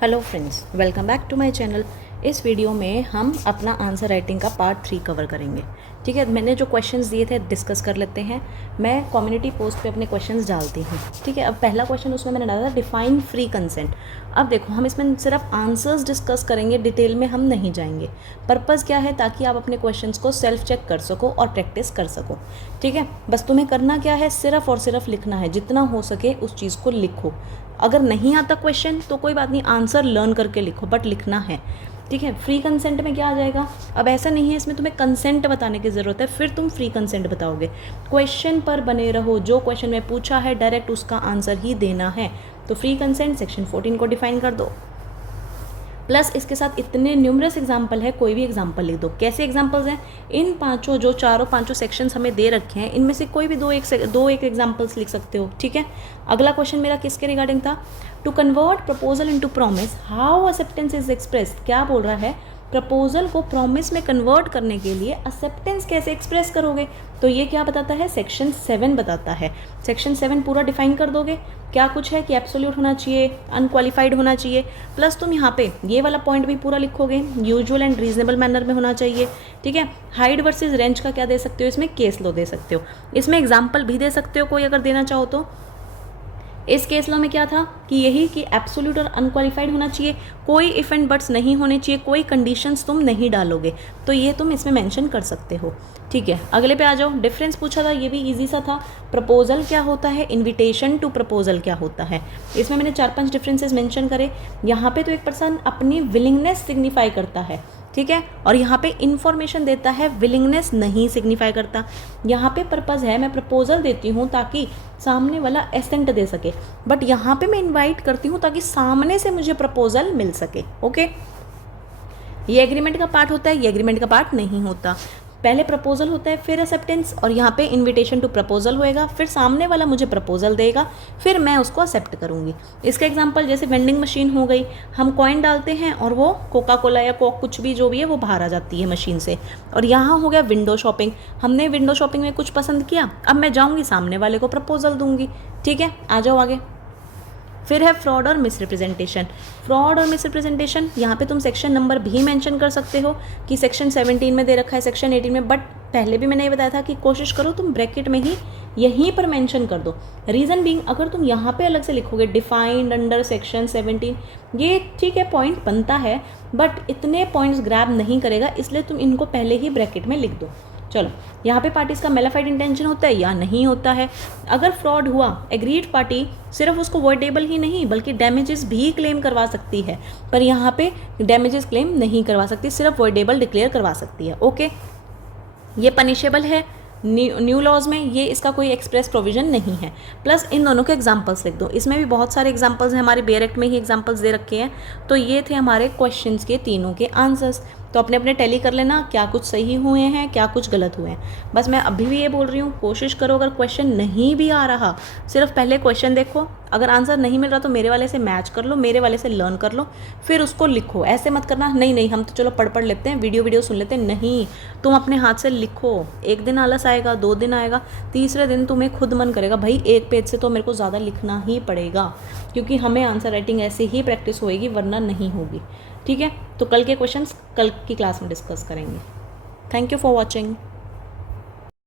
Hello friends, welcome back to my channel. इस video में हम अपना आंसर राइटिंग का पार्ट 3 कवर करेंगे। ठीक है, मैंने जो क्वेश्चंस दिए थे डिस्कस कर लेते हैं। मैं कम्युनिटी पोस्ट पे अपने क्वेश्चंस डालती हूँ। ठीक है, अब पहला क्वेश्चन उसमें मैंने डाला था डिफाइन फ्री कंसेंट। अब देखो, हम इसमें सिर्फ आंसर्स डिस्कस करेंगे, डिटेल में हम नहीं जाएंगे। पर्पज़ क्या है? ताकि आप अपने क्वेश्चंस को सेल्फ चेक कर सको और प्रैक्टिस कर सको। ठीक है, बस तुम्हें करना क्या है, सिर्फ और सिर्फ लिखना है। जितना हो सके उस चीज़ को लिखो। अगर नहीं आता क्वेश्चन तो कोई बात नहीं, आंसर लर्न करके लिखो, बट लिखना है। ठीक है, फ्री कंसेंट में क्या आ जाएगा? अब ऐसा नहीं है इसमें तुम्हें कंसेंट बताने की ज़रूरत है, फिर तुम फ्री कंसेंट बताओगे। क्वेश्चन पर बने रहो, जो क्वेश्चन में पूछा है डायरेक्ट उसका आंसर ही देना है। तो फ्री कंसेंट सेक्शन 14 को डिफाइन कर दो। प्लस इसके साथ इतने न्यूमरस एग्जाम्पल है, कोई भी एग्जाम्पल लिख दो। कैसे एग्जाम्पल्स हैं? इन पांचों, जो चारों पांचों सेक्शंस हमें दे रखे हैं, इनमें से कोई भी दो एक एग्जाम्पल्स लिख सकते हो। ठीक है, अगला क्वेश्चन मेरा किसके रिगार्डिंग था? To convert proposal into promise how acceptance is expressed. क्या बोल रहा है? प्रपोजल को प्रॉमिस में कन्वर्ट करने के लिए एक्सेप्टेंस कैसे एक्सप्रेस करोगे? तो ये क्या बताता है? सेक्शन 7 बताता है। सेक्शन 7 पूरा डिफाइन कर दोगे। क्या कुछ है कि एब्सोल्यूट होना चाहिए, अनक्वालिफाइड होना चाहिए। प्लस तुम यहाँ पे ये वाला पॉइंट भी पूरा लिखोगे, यूजुअल एंड रीजनेबल मैनर में होना चाहिए। ठीक है, हाइड वर्सेस रेंज का क्या दे सकते हो? इसमें केस लो दे सकते हो, इसमें एग्जाम्पल भी दे सकते हो कोई अगर देना चाहो तो। इस केस लॉ में क्या था कि यही कि एब्सोल्यूट और अनक्वालिफाइड होना चाहिए, कोई इफ एंड बट्स नहीं होने चाहिए, कोई कंडीशंस तुम नहीं डालोगे, तो ये तुम इसमें मेंशन कर सकते हो। ठीक है, अगले पे आ जाओ। डिफरेंस पूछा था, ये भी इजी सा था। प्रपोजल क्या होता है, इन्विटेशन टू प्रपोजल क्या होता है। इसमें मैंने 4-5 डिफरेंसेस मेंशन करे। यहाँ पे तो एक पर्सन अपनी विलिंगनेस सिग्निफाई करता है, ठीक है, और यहाँ पे इंफॉर्मेशन देता है, विलिंगनेस नहीं सिग्निफाई करता। यहाँ पे पर्पज़ है, मैं प्रपोजल देती हूँ ताकि सामने वाला एसेंट दे सके, बट यहाँ पे मैं इनवाइट करती हूँ ताकि सामने से मुझे प्रपोजल मिल सके। ओके, ये एग्रीमेंट का पार्ट होता है, ये एग्रीमेंट का पार्ट नहीं होता। पहले प्रपोजल होता है, फिर एक्सेप्टेंस, और यहाँ पे इनविटेशन टू प्रपोजल होएगा, फिर सामने वाला मुझे प्रपोजल देगा, फिर मैं उसको एक्सेप्ट करूँगी। इसका एग्जांपल जैसे वेंडिंग मशीन हो गई, हम कॉइन डालते हैं और वो कोका कोला या कोक कुछ भी जो भी है वो बाहर आ जाती है मशीन से। और यहाँ हो गया विंडो शॉपिंग, हमने विंडो शॉपिंग में कुछ पसंद किया, अब मैं जाऊँगी सामने वाले को प्रपोजल दूंगी। ठीक है, आ जाओ आगे। फिर है फ्रॉड और मिसरिप्रेजेंटेशन। फ्रॉड और मिसरिप्रेजेंटेशन, यहाँ पे तुम सेक्शन नंबर भी मेंशन कर सकते हो कि सेक्शन 17 में दे रखा है, सेक्शन 18 में, बट पहले भी मैंने ये बताया था कि कोशिश करो तुम ब्रैकेट में ही यहीं पर मेंशन कर दो। रीज़न बीइंग, अगर तुम यहाँ पे अलग से लिखोगे डिफाइंड अंडर सेक्शन 17, ये ठीक है पॉइंट बनता है, बट इतने पॉइंट्स ग्रैब नहीं करेगा, इसलिए तुम इनको पहले ही ब्रैकेट में लिख दो। चलो, यहाँ पे पार्टीज का मेलाफाइड इंटेंशन होता है या नहीं होता है। अगर फ्रॉड हुआ, एग्रीड पार्टी सिर्फ उसको वर्डेबल ही नहीं बल्कि डैमेजेस भी क्लेम करवा सकती है, पर यहाँ पे डैमेजेस क्लेम नहीं करवा सकती, सिर्फ वर्डेबल डिक्लेयर करवा सकती है। ओके, ये पनिशेबल है न्यू लॉज में, ये इसका कोई एक्सप्रेस प्रोविजन नहीं है। प्लस इन दोनों के एग्जांपल्स लिख दो। इसमें भी बहुत सारे एग्जांपल्स हैं, हमारे बेयर एक्ट में ही एग्जांपल्स दे रखे हैं। तो ये थे हमारे क्वेश्चंस के तीनों के आंसर्स। तो अपने अपने टैली कर लेना, क्या कुछ सही हुए हैं, क्या कुछ गलत हुए हैं। बस मैं अभी भी ये बोल रही हूँ, कोशिश करो अगर क्वेश्चन नहीं भी आ रहा, सिर्फ पहले क्वेश्चन देखो, अगर आंसर नहीं मिल रहा तो मेरे वाले से मैच कर लो, मेरे वाले से लर्न कर लो, फिर उसको लिखो। ऐसे मत करना नहीं हम तो चलो पढ़ लेते हैं, वीडियो सुन लेते हैं। नहीं, तुम अपने हाथ से लिखो। एक दिन आलस आएगा, 2 दिन आएगा, तीसरे दिन तुम्हें खुद मन करेगा भाई 1 पेज से तो मेरे को ज़्यादा लिखना ही पड़ेगा, क्योंकि हमें आंसर राइटिंग ऐसे ही प्रैक्टिस होएगी, वरना नहीं होगी। ठीक है, तो कल के क्वेश्चंस कल की क्लास में डिस्कस करेंगे। Thank you for watching.